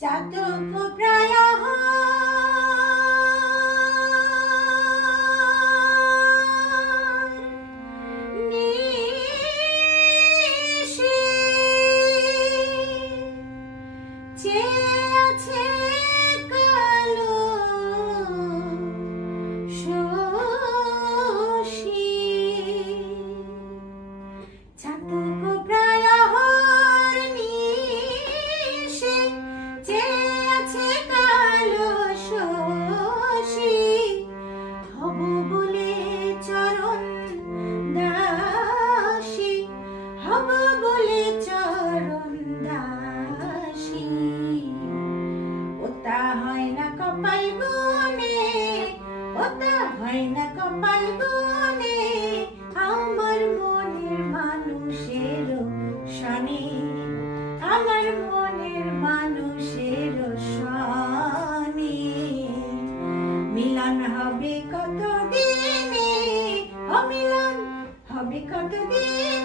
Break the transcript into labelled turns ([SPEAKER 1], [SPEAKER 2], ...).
[SPEAKER 1] চাতক প্রায় নিশি। চেয়ে ওটা হয় না কপাল গুনে ওটা হয় না কপাল গুনে আমার মনের মানুষের শনি আমার মনের মানুষের শনি মিলন হবে কত দিনে অমিলন হবে কত দিনে